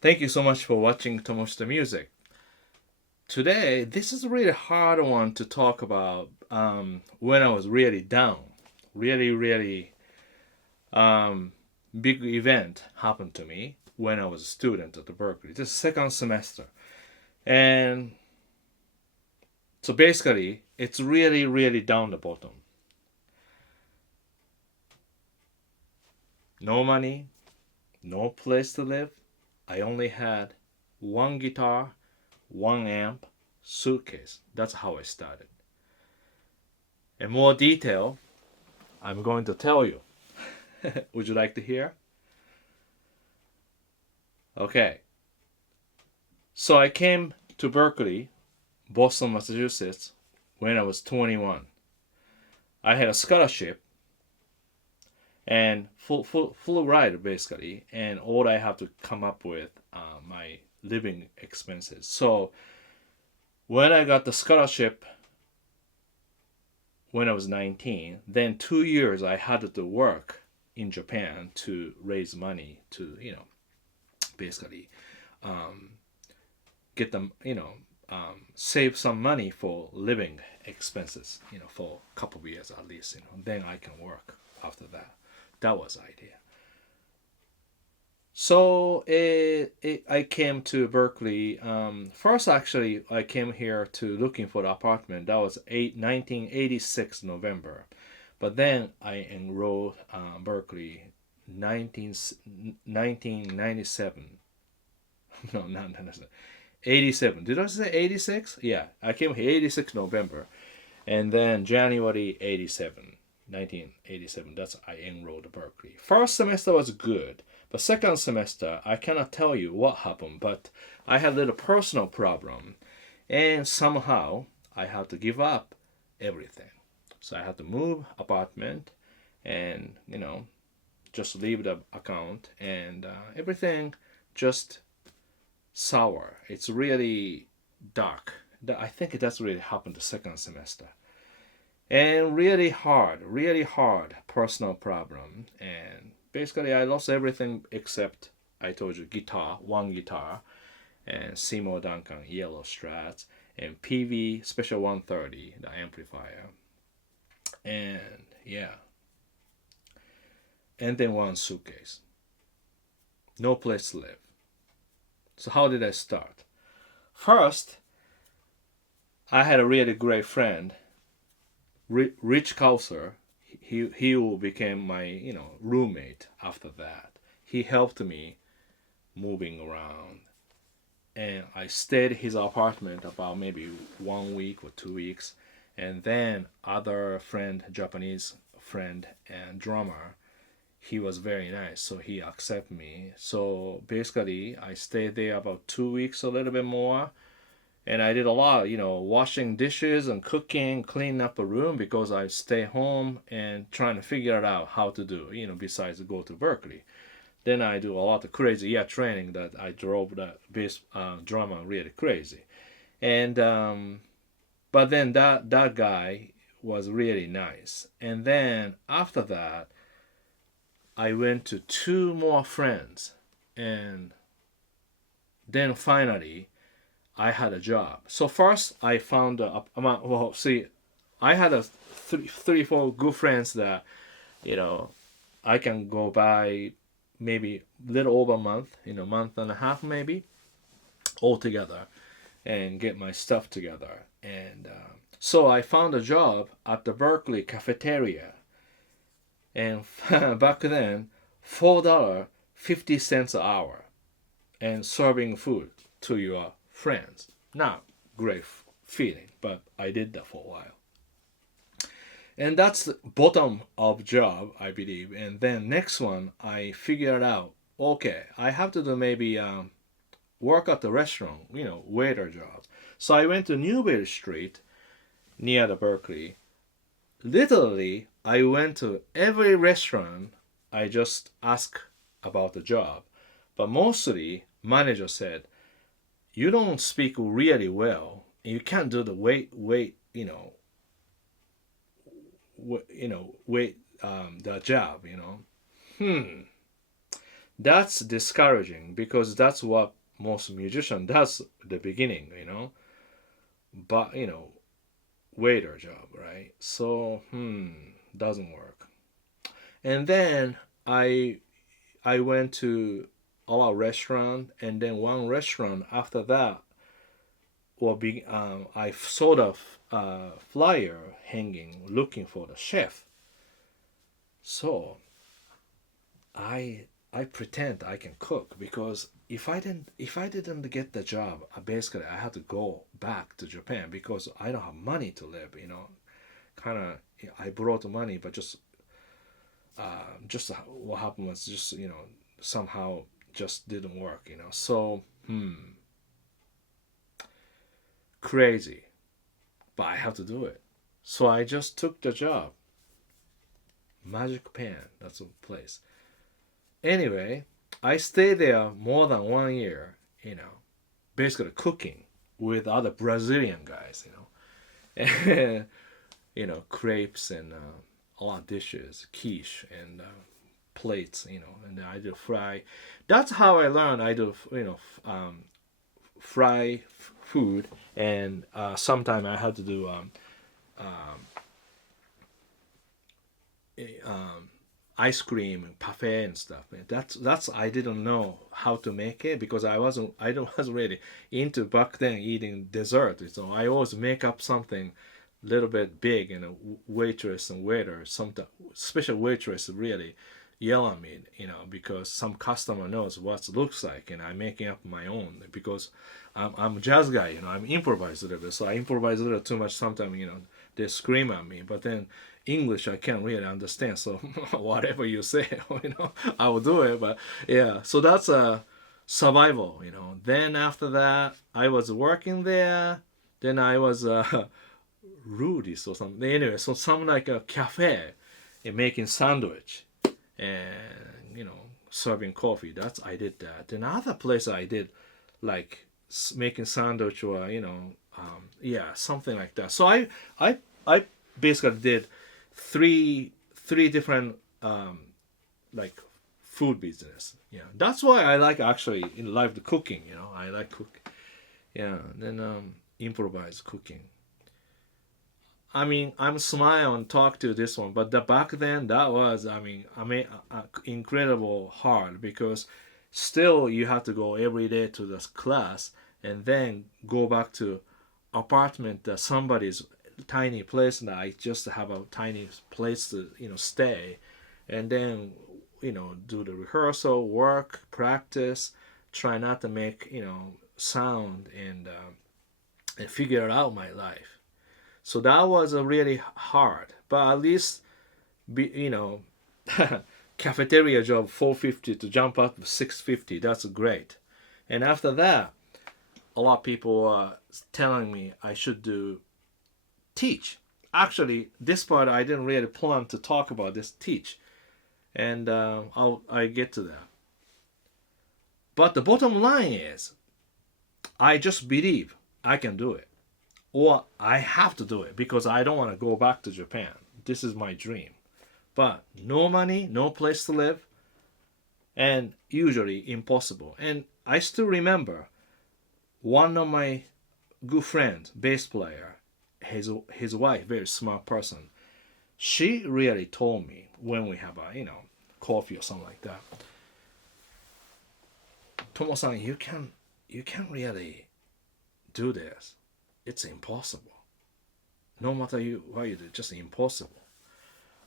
Thank you so much for watching Tomo's the Music. Today, this is a really hard one to talk about when I was really down. Really, um, big event happened to me when I was a student at the Berklee, the second semester. And so basically, it's really down the bottom. No money, no place to live. I only had one guitar, one amp, suitcase. That's how I started. In more detail, I'm going to tell you. Would you like to hear? Okay. So I came to Berkeley, Boston, Massachusetts, when I was 21. I had a scholarship and full ride basically, and all I have to come up with my living expenses. So when I got the scholarship when I was 19, then 2 years I had to work in Japan to raise money to basically um, get them save some money for living expenses for a couple of years at least. Then I can work after that. That was the idea. So I came to Berkeley. First, actually, I came here to looking for the apartment. That was 1986 November. But then I enrolled Berkeley 1997. No, no, 87. Did I say 86? Yeah, I came here 86 November. And then January 87, 1987, that's I enrolled at Berkeley. First semester was good, but second semester I cannot tell you what happened, but I had a little personal problem, and somehow I had to give up everything. So I had to move apartment, and just leave the account, and everything just sour. It's really dark. I think that's really happened the second semester. And really hard personal problem. And basically, I lost everything except I told you one guitar, and Seymour Duncan yellow Strats, and PV Special 130, the amplifier, and yeah, and then one suitcase. No place to live. So how did I start? First, I had a really great friend, Rich Kauser. He became my roommate after that. He helped me moving around, and I stayed at his apartment about maybe 1 week or 2 weeks, and then other friend, Japanese friend and drummer, he was very nice, so he accepted me. So basically, I stayed there about 2 weeks, a little bit more, and I did a lot, washing dishes and cooking, cleaning up a room because I stay home and trying to figure it out how to do, besides go to Berkeley. Then I do a lot of crazy training that I drove the bass drama really crazy, and but then that guy was really nice, and then after that I went to two more friends, and then finally I had a job. So first I found well, see, I had a three, four good friends that you know I can go by maybe a little over a month, month and a half maybe, all together, and get my stuff together. And so I found a job at the Berkeley cafeteria, and back then, $4.50 an hour, and serving food to your friends. Not great feeling, but I did that for a while. And that's the bottom of job, I believe. And then next one, I figured out, okay, I have to do maybe work at the restaurant, waiter job. So I went to Newberry Street near the Berkeley. Literally, I went to every restaurant. I just asked about the job, but mostly manager said, "You don't speak really well. You can't do the wait, wait, the job." Hmm. That's discouraging because that's what most musician does at the beginning, but waiter job, right? So doesn't work. And then i I went to our restaurant, and then one restaurant after that I sort of flyer hanging looking for the chef. So I I pretend I can cook, because if I didn't get the job, basically I had to go back to Japan because I don't have money to live. Kind of I brought money, but just what happened was just somehow just didn't work. So crazy, but I have to do it. So I just took the job. Magic Pan, that's a place. Anyway, I stayed there more than 1 year, basically cooking with other Brazilian guys, and, crepes and a lot of dishes, quiche and plates, and I do fry. That's how I learned. I do, fry food, and sometimes I had to do um, ice cream and parfait and stuff. That's I didn't know how to make it because I don't wasn't really into back then eating dessert. So I always make up something a little bit big, and a waitress and waiter, sometimes special waitress really yell at me, because some customer knows what it looks like, and I'm making up my own because I'm a jazz guy, I'm improvise a little bit, so I improvise a little too much sometimes, they scream at me, but then English I can't really understand, so whatever you say, I will do it. But yeah, so that's a survival. Then after that, I was working there. Then I was Rudy's or something. Anyway, so some like a cafe and making sandwich and serving coffee. That's I did that. Then other place I did like making sandwich or yeah, something like that. So I basically did three different like food business. Yeah, that's why I like actually in life the cooking. I like cook. Yeah, then improvise cooking. I mean, I'm smile and talk to this one, but the back then that was, incredible hard because still you have to go every day to this class and then go back to apartment that somebody's tiny place, and I just have a tiny place to stay, and then do the rehearsal, work, practice, try not to make sound, and figure out my life. So that was a really hard, but at least cafeteria job 450 to jump up to 650. That's great. And after that, a lot of people are telling me I should teach. Actually, this part I didn't really plan to talk about this teach, and I get to that. But the bottom line is, I just believe I can do it, or I have to do it because I don't want to go back to Japan. This is my dream, but no money, no place to live, and usually impossible. And I still remember one of my good friends, bass player, his wife, very smart person. She really told me when we have a coffee or something like that. Tomo-san, you can really do this. It's impossible. No matter what you do, just impossible.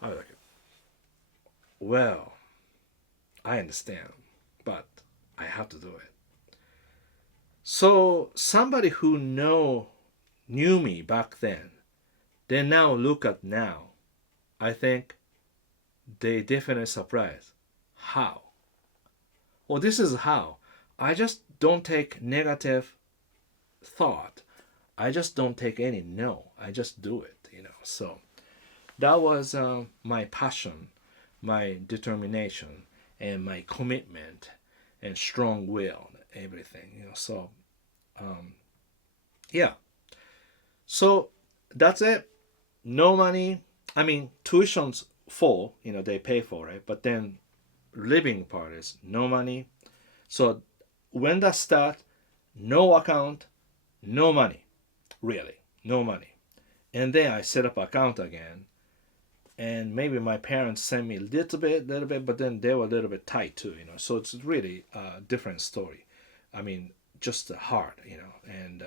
I was like, well, I understand, but I have to do it. So somebody who knew me back then, they now look at now. I think they definitely surprised. How? Well, this is how. I just don't take negative thought. I just don't take any no. I just do it. So that was my passion, my determination, and my commitment, and strong will, everything. So yeah. So that's it. No money. I mean, tuition's full. They pay for it, but then living part is no money. So when that start, no account, no money, really, no money. And then I set up account again, and maybe my parents sent me a little bit, but then they were a little bit tight too, you know. So it's really a different story. I mean, just hard, you know, and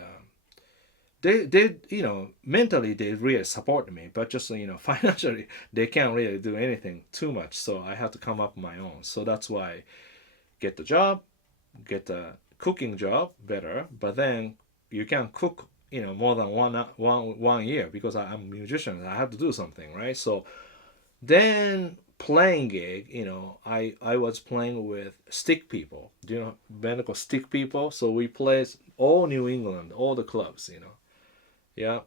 they you know mentally they really support me, but just you know financially they can't really do anything too much. So I have to come up with my own. So that's why I get the job, get a cooking job better, but then you can't cook you know more than one year because I'm a musician. I have to do something, right? So then playing gig, you know, I was playing with stick people. Do you know band called stick people? So we played all New England, all the clubs, you know. Yeah.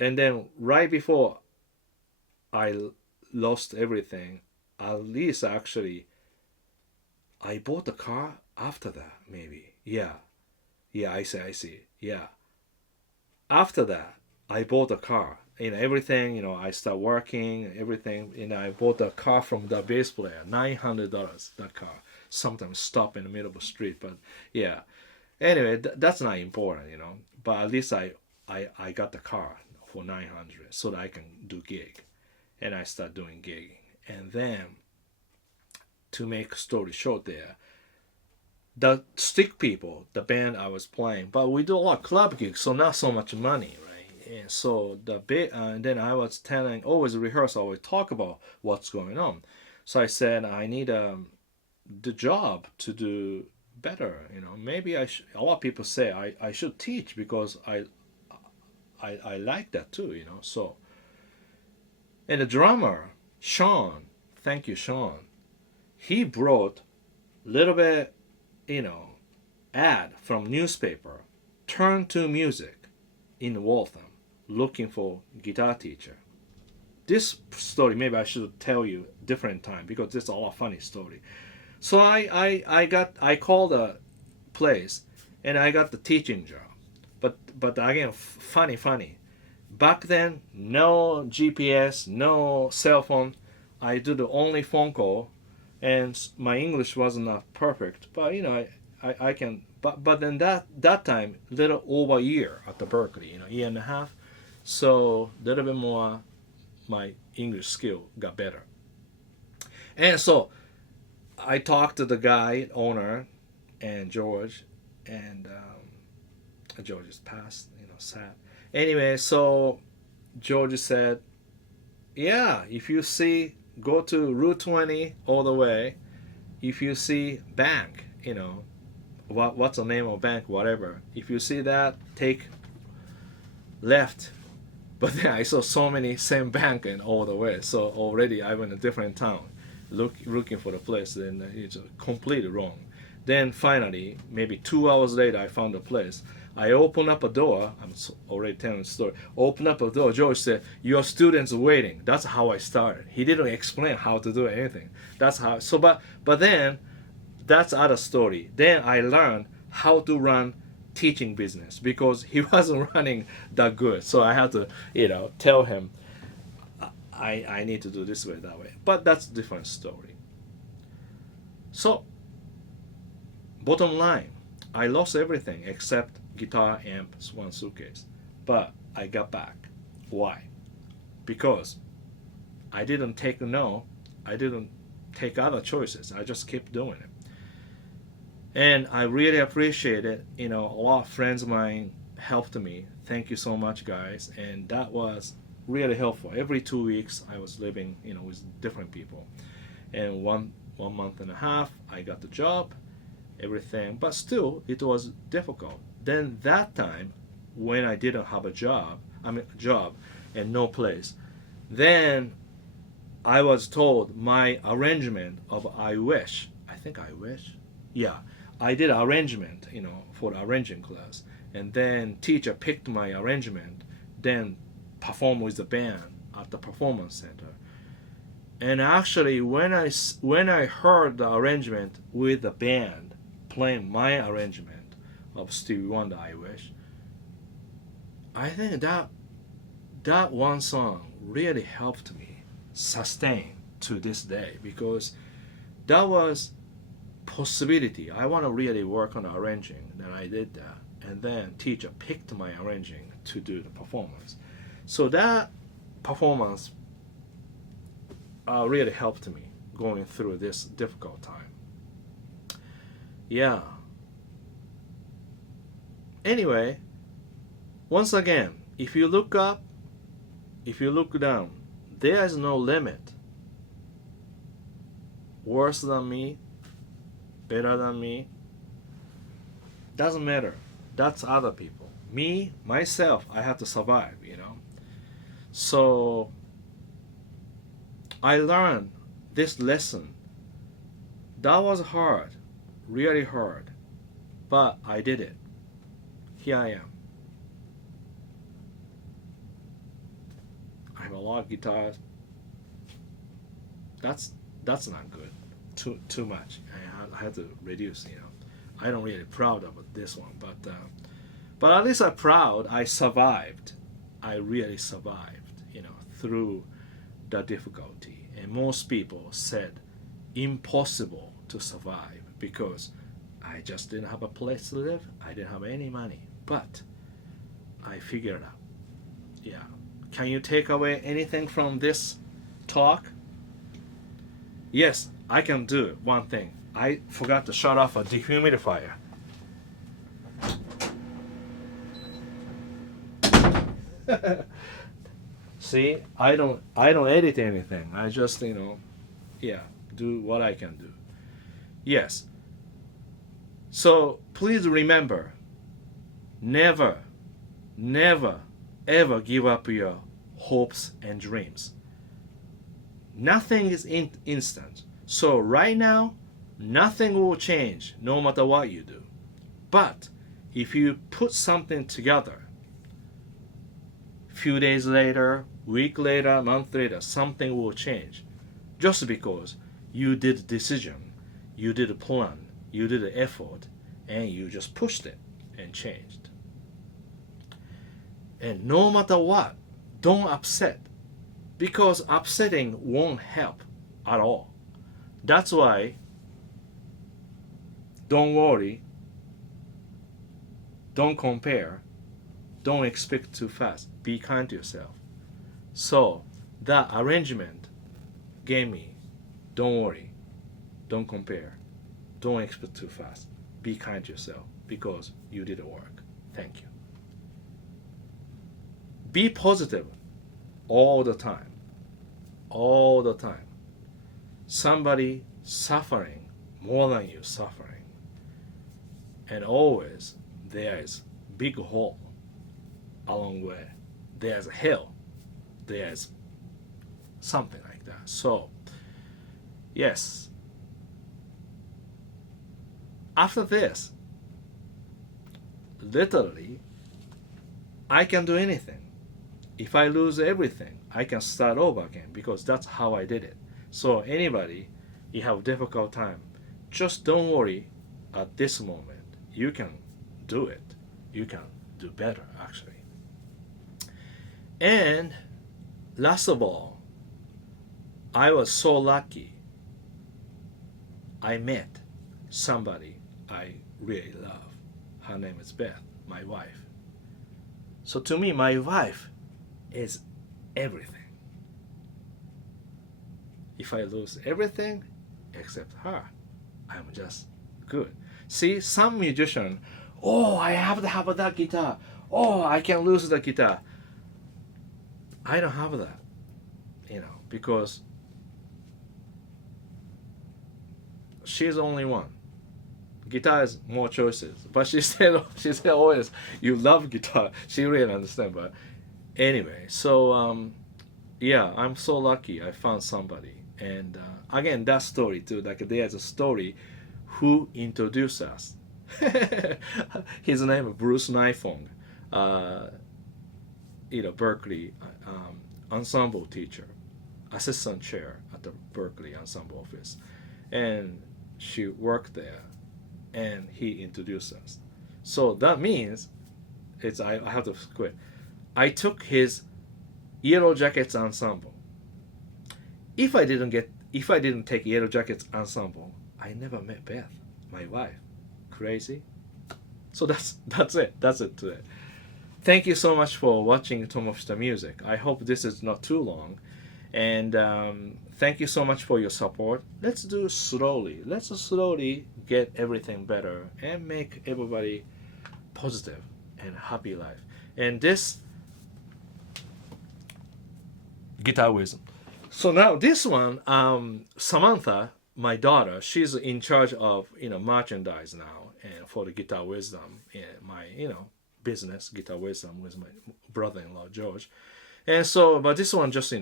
And then right before I lost everything, at least actually I bought a car after that, maybe. Yeah. Yeah, I see. Yeah. After that, I bought a car. You know, everything, you know, I start working, everything. You know, I bought a car from the bass player, $900, that car. Sometimes stop in the middle of the street, but yeah. Anyway, that's not important, you know. But at least I got the car for 900 so that I can do gig. And I start doing gigging. And then, to make a story short there, the stick people, the band I was playing, but we do a lot of club gigs, so not so much money, right? And so the bit, and then I was telling, always rehearse, always talk about what's going on. So I said I need the job to do better. You know, maybe a lot of people say I should teach because I like that too. You know, so and the drummer Sean, thank you Sean, he brought a little bit you know, ad from newspaper, turn to music in Waltham, looking for guitar teacher. This story maybe I should tell you different time because it's a lot funny story. So I called a place and I got the teaching job. But again funny. Back then no GPS, no cell phone. I do the only phone call and my English wasn't that perfect, but you know I can. But then that time little over a year at the Berklee, you know, year and a half, so a little bit more my English skill got better, and so I talked to the guy owner and George, and George is passed, you know, sad. Anyway, so George said, yeah, if you see go to Route 20 all the way. If you see bank, you know, what's the name of bank, whatever. If you see that, take left. But then I saw so many same bank and all the way. So already I went a different town, looking for the place. Then it's completely wrong. Then finally, maybe 2 hours later, I found a place. I open up a door. I'm already telling the story. Open up a door. George said, "Your students are waiting." That's how I started. He didn't explain how to do anything. That's how. So, but then, that's other story. Then I learned how to run teaching business because he wasn't running that good. So I had to, you know, tell him, I need to do this way, that way. But that's a different story. So, bottom line, I lost everything except guitar, amp, one suitcase. But I got back. Why? Because I didn't take no. I didn't take other choices. I just kept doing it. And I really appreciate it. You know, a lot of friends of mine helped me. Thank you so much, guys. And that was really helpful. Every 2 weeks, I was living, you know, with different people. And one month and a half, I got the job, everything. But still, it was difficult. Then that time, when I didn't have a job and no place, then I was told my arrangement of I Wish. I think I Wish. Yeah, I did an arrangement, you know, for the arranging class, and then teacher picked my arrangement, then perform with the band at the performance center. And actually, when I heard the arrangement with the band playing my arrangement of Stevie Wonder, I Wish, I think that one song really helped me sustain to this day because that was possibility. I want to really work on arranging, then I did that. And then teacher picked my arranging to do the performance. So that performance really helped me going through this difficult time. Yeah. Anyway, once again, if you look up, if you look down, there is no limit. Worse than me, better than me, doesn't matter. That's other people. Me, myself, I have to survive, you know. So I learned this lesson. That was hard, really hard, but I did it. Here I am. I have a lot of guitars. That's not good. Too much. I had to reduce. You know, I don't really proud of this one, but at least I'm proud. I survived. I really survived. You know, through the difficulty. And most people said impossible to survive because I just didn't have a place to live. I didn't have any money. But I figured out. Yeah. Can you take away anything from this talk? Yes, I can do one thing. I forgot to shut off a dehumidifier. See, I don't edit anything. I just, you know, yeah, do what I can do. Yes. So please remember, never, ever give up your hopes and dreams. Nothing is instant. So right now, nothing will change no matter what you do. But if you put something together, few days later, week later, month later, something will change. Just because you did a decision, you did a plan, you did an effort, and you just pushed it and changed. And no matter what, don't upset, because upsetting won't help at all. That's why don't worry, don't compare, don't expect too fast. Be kind to yourself. So that arrangement gave me don't worry, don't compare, don't expect too fast. Be kind to yourself because you did the work. Thank you. Be positive all the time. All the time. Somebody suffering more than you suffering. And always there is big hole along the way. There's a hill. There's something like that. So, yes. After this, literally, I can do anything. If I lose everything, I can start over again because that's how I did it. So anybody, you have a difficult time, just don't worry at this moment. You can do it. You can do better, actually. And last of all, I was so lucky. I met somebody I really love. Her name is Beth, my wife. So to me, my wife is everything. If I lose everything except her, I'm just good. See, some musician, oh, I have to have that guitar. Oh, I can lose the guitar. I don't have that, you know, because she's the only one. Guitar is more choices, but she said always, you love guitar. She really understands, but anyway, so yeah, I'm so lucky I found somebody. And again, that story too, like there's a story who introduced us. His name is Bruce Nifong, Berklee ensemble teacher, assistant chair at the Berklee ensemble office. And she worked there, and he introduced us. So that means, I have to quit. I took his Yellow Jackets ensemble. If I didn't get if I didn't take Yellow Jackets ensemble, I never met Beth, my wife. Crazy. So that's it. That's it today. Thank you so much for watching Tomo Music. I hope this is not too long. And thank you so much for your support. Let's do slowly. Let's slowly get everything better and make everybody positive and happy life. And this guitar wisdom. So now this one, Samantha, my daughter, she's in charge of merchandise now and for the guitar wisdom and my business guitar wisdom with my brother-in-law George. And so, but this one just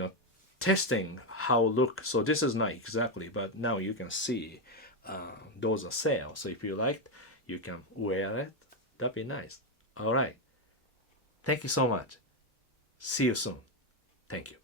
testing how look. So this is not exactly, but now you can see those are sale. So if you liked, you can wear it. That'd be nice. All right. Thank you so much. See you soon. Thank you.